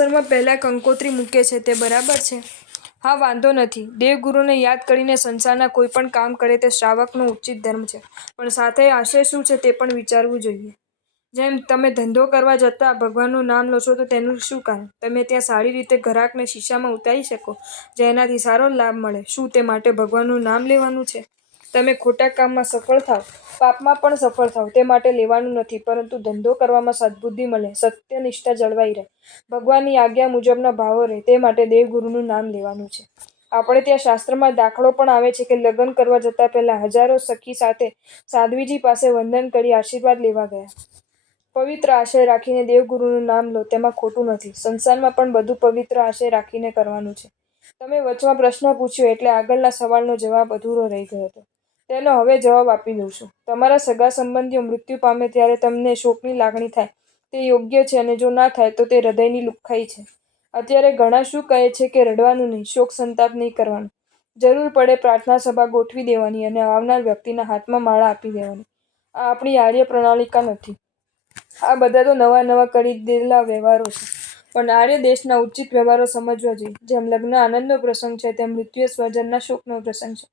જટાશરમાં પહેલાં કંકોત્રી મૂકે છે તે બરાબર છે? હા, વાંધો નથી. દેવગુરુને યાદ કરીને સંસારના કોઈ પણ કામ કરે તે શ્રાવકનો ઉચિત ધર્મ છે, પણ સાથે આશય શું છે તે પણ વિચારવું જોઈએ. જેમ તમે ધંધો કરવા જતાં ભગવાનનું નામ લો છો તો તેનું શું કારણ? તમે ત્યાં સારી રીતે ગ્રાહકને શીશામાં ઉતારી શકો, જેનાથી સારો લાભ મળે. શું તે માટે ભગવાનનું નામ લેવાનું છે? તમે ખોટા કામમાં સફળ થાવ, પાપમાં પણ સફળ થાવ તે માટે લેવાનું નથી, પરંતુ ધંધો કરવામાં સદબુદ્ધિ મળે, સત્યનિષ્ઠા જળવાઈ રહે, ભગવાનની આજ્ઞા મુજબના ભાવો રહે તે માટે દેવગુરુનું નામ લેવાનું છે. આપણે ત્યાં શાસ્ત્રમાં દાખલો પણ આવે છે કે લગ્ન કરવા જતાં પહેલાં હજારો સખી સાથે સાધ્વીજી પાસે વંદન કરી આશીર્વાદ લેવા ગયા. પવિત્ર આશય રાખીને દેવગુરુનું નામ લો, તેમાં ખોટું નથી. સંસારમાં પણ બધું પવિત્ર આશય રાખીને કરવાનું છે. તમે વચમાં પ્રશ્ન પૂછ્યો એટલે આગળના સવાલનો જવાબ અધૂરો રહી ગયો હતો. તેનો હવે જવાબ આપી દઉં છું. તમારા સગા સંબંધીઓ મૃત્યુ પામે ત્યારે તમને શોકની લાગણી થાય તે યોગ્ય છે, અને જો ના થાય તો તે હૃદયની લુખ્ખાઈ છે. અત્યારે ઘણા શું કહે છે કે રડવાનું નહીં, શોક સંતાપ નહીં કરવાનો, જરૂર પડે પ્રાર્થના સભા ગોઠવી દેવાની અને આવનાર વ્યક્તિના હાથમાં માળા આપી દેવાની. આ આપણી આર્ય પ્રણાલિકા નથી. આ બધા તો નવા કરી દેલા વ્યવહારો છે, પણ આર્ય દેશના ઉચિત વ્યવહારો સમજવા જોઈએ. જેમ લગ્ન આનંદનો પ્રસંગ છે, તેમ મૃત્યુ એ સ્વજનના શોકનો પ્રસંગ છે.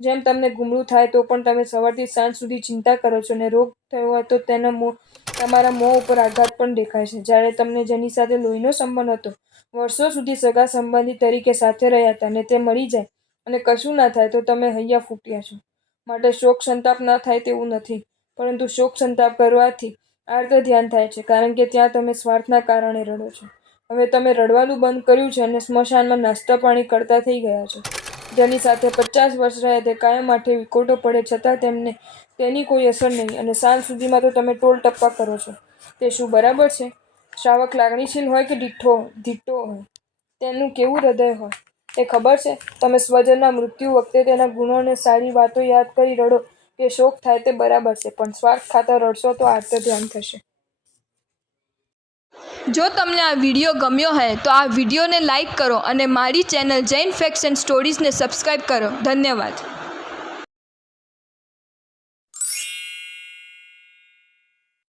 જેમ તમને ગુમડું થાય તો પણ તમે સવારથી સાંજ સુધી ચિંતા કરો છો, અને રોગ થયો હોય તો તમારા મોં ઉપર આઘાત પણ દેખાય છે. જ્યારે તમને જેની સાથે લોહીનો સંબંધ હતો, વર્ષો સુધી સગા સંબંધી તરીકે સાથે રહ્યા હતા, અને તે મરી જાય અને કશું ના થાય તો તમે હૈયા ફૂટ્યા છો. માટે શોક સંતાપ ન થાય તેવું નથી, પરંતુ શોક સંતાપ કરવાથી આર્ત ધ્યાન થાય છે, કારણ કે ત્યાં તમે સ્વાર્થના કારણે રડો છો. હવે તમે રડવાનું બંધ કર્યું છે અને સ્મશાનમાં નાસ્તા પાણી કરતા થઈ ગયા છો. જેની સાથે 50 વર્ષ રહ્યા તે કાયમ માટે વિખોટો પડે છતાં તેની કોઈ અસર નહીં, અને સાંજ સુધીમાં તો તમે ટોલ ટપ્પા કરો છો. તે શું બરાબર છે? શ્રાવક લાગણીશીલ હોય કે ઢીઠ્ઠો હોય, તેનું કેવું હૃદય હોય તે ખબર છે? તમે સ્વજનના મૃત્યુ વખતે તેના ગુણો અને સારી વાતો યાદ કરી રડો કે શોક થાય તે બરાબર છે, પણ સ્વાર્થ ખાતર રડશો તો આર્ત ધ્યાન થશે. જો તમને આ વિડીયો ગમ્યો હોય તો આ વિડીયોને લાઈક કરો અને મારી ચેનલ જૈન ફેક્ટ્સ એન્ડ સ્ટોરીઝને સબસ્ક્રાઈબ કરો. ધન્યવાદ.